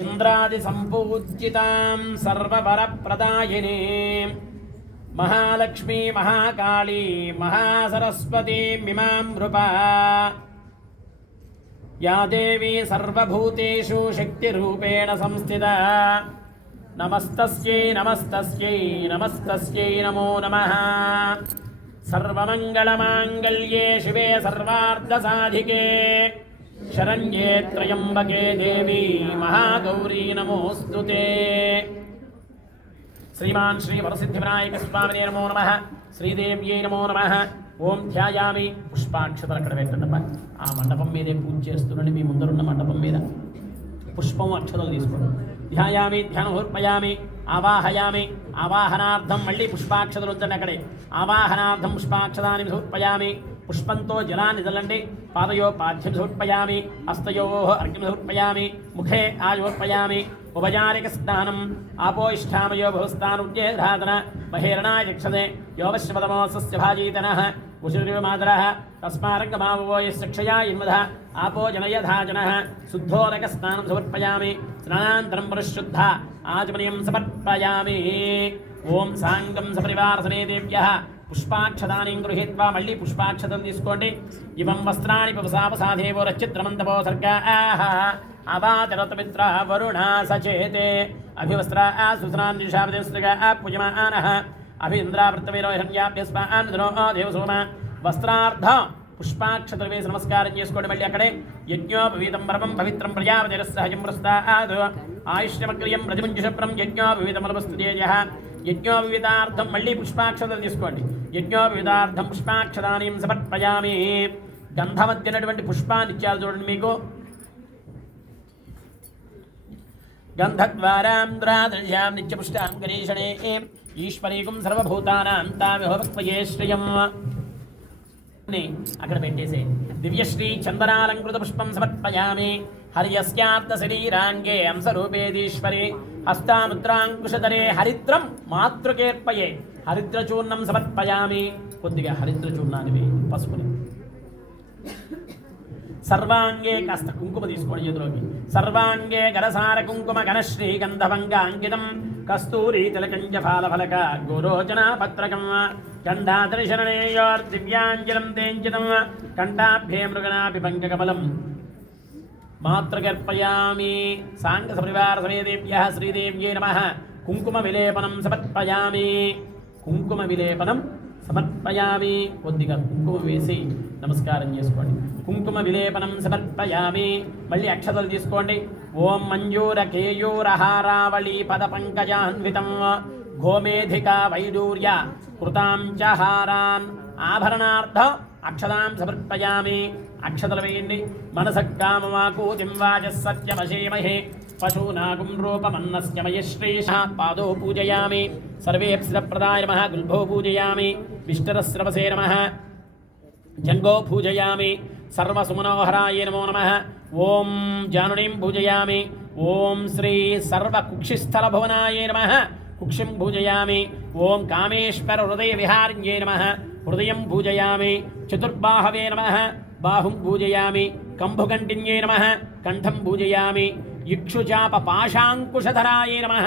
इंद्रादि संपूज्यतां सर्ववरप्रदायिनी महालक्ष्मी महाकाली महासरस्वती मिमां नृपा या देवी सर्वभूतेषु शक्तिरूपेण संस्थिता नमस्तस्यै नमस्तस्यै नमस्तस्यै नमो नमः। सर्वमंगलमांगल्ये शिवे सर्वार्धसाधिके शरण्ये त्र्यंबके देवी महागौरी नमोस्तुते। श्रीमान श्री वरसिद्धिविनायक स्वामिने नमो नमः। श्रीदेव्यै नमो नमः। ओं ध्यायामि पुष्पाक्षतలు అక్కడ పెట్టండమ్మా। ఆ మండపం మీదే పూజ చేస్తున్నాను। మీ ముందరున్న మండపం మీద పుష్పం అక్షతలు తీసుకోండి। ధ్యాయామి ధ్యానోర్పయామి ఆవాహయామి ఆవాహనార్థం మళ్ళీ పుష్పాక్షతలు ఉంచండి అక్కడే। ఆవాహనార్థం పుష్పాక్షతాన్ని సమర్పయామి। పుష్పంతో జలాన్ని చల్లండి। పాదయో పాద్యం సమర్పయామి। హస్తయో అర్ఘ్యం సమర్పయామి। ముఖే ఆయోర్పయామి। ఉపచారిక స్నానం ఆపో ఇష్టామయో భవస్థానుజ్యేధాతన మహేరణాయ చక్షతే యోవశ్వతమోసస్య భాజీతనః ఉషిర్విమాతరః తస్మారంగమావో యక్షయా ఇన్మధ ఆపో జనయధాజనః శుద్ధోదక స్నానం సమర్పయామి। స్నానాంతరం పరిశుద్ధ ఆచమనీయం సమర్పయామి। ఓం సాంగం సపరివార సమేతేభ్యః పుష్పాక్షతాని గృహీత్వా మళ్ళీ పుష్పాక్షతం తీసుకోండి। ఇవం వస్త్రాణి పవసావసాధేవో రచిత్రమంతపో సర్గాః అవాతిరతమిత్ర వరుణ సచేతే అభివస్త్ర సుస్రాన్నిషాపతిస్త్రిగా పూజమానః అభింద్రావృత్తవీరోహిణ్యాభ్యస్మాన్ద్రో దేవసోమ వస్త్రార్థ పుష్పాక్షతలు వేసి నమస్కారం చేసుకోండి। మళ్ళీ అక్కడే యజ్ఞోపవీతం పరమం పవిత్రం ప్రజాపతిరస్సహజం ప్రస్తాద్ ఆయుష్యమగ్రియం ప్రతిమంజుషప్రం యజ్ఞోపవీతమలవస్తుతేజః యజ్ఞోపవీతార్థం మళ్ళీ పుష్పాక్షతలు తీసుకోండి। యజ్ఞోపవీతార్థం పుష్పాక్షతాని సమర్పయామి। గంధమద్దినటువంటి పుష్పాన్ని ఇచ్చారు చూడండి మీకు। గంధద్వారాంధ్రాద్రజాం నిత్యపుష్టాం గణేశనే ఈశ్వరీకం సర్వభూతానాం తామిహోపక్వయే శ్రియం అక్కడ పెట్టేసే। దివ్యశ్రీ చందనాలంకృత పుష్పం సమర్పయామి। హర్యస్యార్థ శరీరాంగే అంశరూపేదీశ్వరి హస్తాముద్రాంకుశధరే హరిద్రం మాతృకేర్పయే హరిద్రచూర్ణం సమర్పయామి। కొద్దిగా హరిద్రచూర్ణాన్ని వేయి పసుపుని। సర్వాంగే కాస్త కుంకుమ తీసుకోండి చేతిలోకి। సర్వాంగే గరసార కుంకుమ ఘనశ్రీ గంధభంగ అంకితం కస్తూరి తిలకంజ ఫాలఫలక గోరోచన పత్రకం గంధాదర్శననేయోర్దివ్యాంజలం తేంజితం కంఠాభ్యే మృగనాపి పంకకమలం మాతృగర్పయామి। సాంగ సపరివార సమేతేభ్యః శ్రీదేవ్యై నమః। కుంకుమ విలేపనం సమర్పయామి। కుంకుమ విలేపనం సమర్పయామి। కొద్దిగా కుంకుమ వేసి నమస్కారం చేసుకోండి। కుంకుమ విలేపనం సమర్పయామి। మళ్ళీ అక్షతలు తీసుకోండి। ఓం మంజూర కేయూరహారావళి పద పంకజాన్వితం గోమేధిక వైడూర్య కృతాం చ హారాన్ ఆభరణార్థ అక్షతాం సమర్పయామి। అక్షతలు వేయండి। మనసక్కామవాకూతిం వాచः సత్యమశేమహే పశూనాగుం రూపమన్నస్య మయశ్రీషः పాదో పూజయామి। సర్వేప్సిరప్రదాయ నమః గుల్భో పూజయామి। విష్ణురస్రవసే నమః జంగో పూజయామి। సర్వసుమనోహరాయ నమో నమః। ఓం జానునీం పూజయామి। ఓం శ్రీ సర్వకుక్షిస్థలభువనాయ నమః కుక్షిం పూజయామి। ఓం కామేశ్వర హృదయ విహార్యే నమః హృదయం పూజయామి। చతుర్బాహవే నమః బాహుం పూజయామి। కంభుకంఠిన్యే నమః కంఠం పూజయామి। ఇక్షుచాప పాశాంకుశధరాయ నమః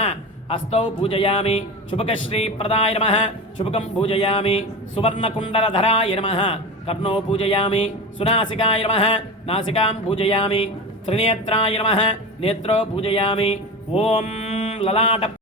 హస్తౌ పూజయామి। శుభకశ్రీప్రదాయ నమః శుభకం పూజయామి। సువర్ణకుండలధరాయ నమః కర్ణో పూజయామి। సునాసికాయ నమః నాసికాం పూజయామి। త్రినేత్రాయ నమః నేత్రో పూజయామి। ఓం లలాట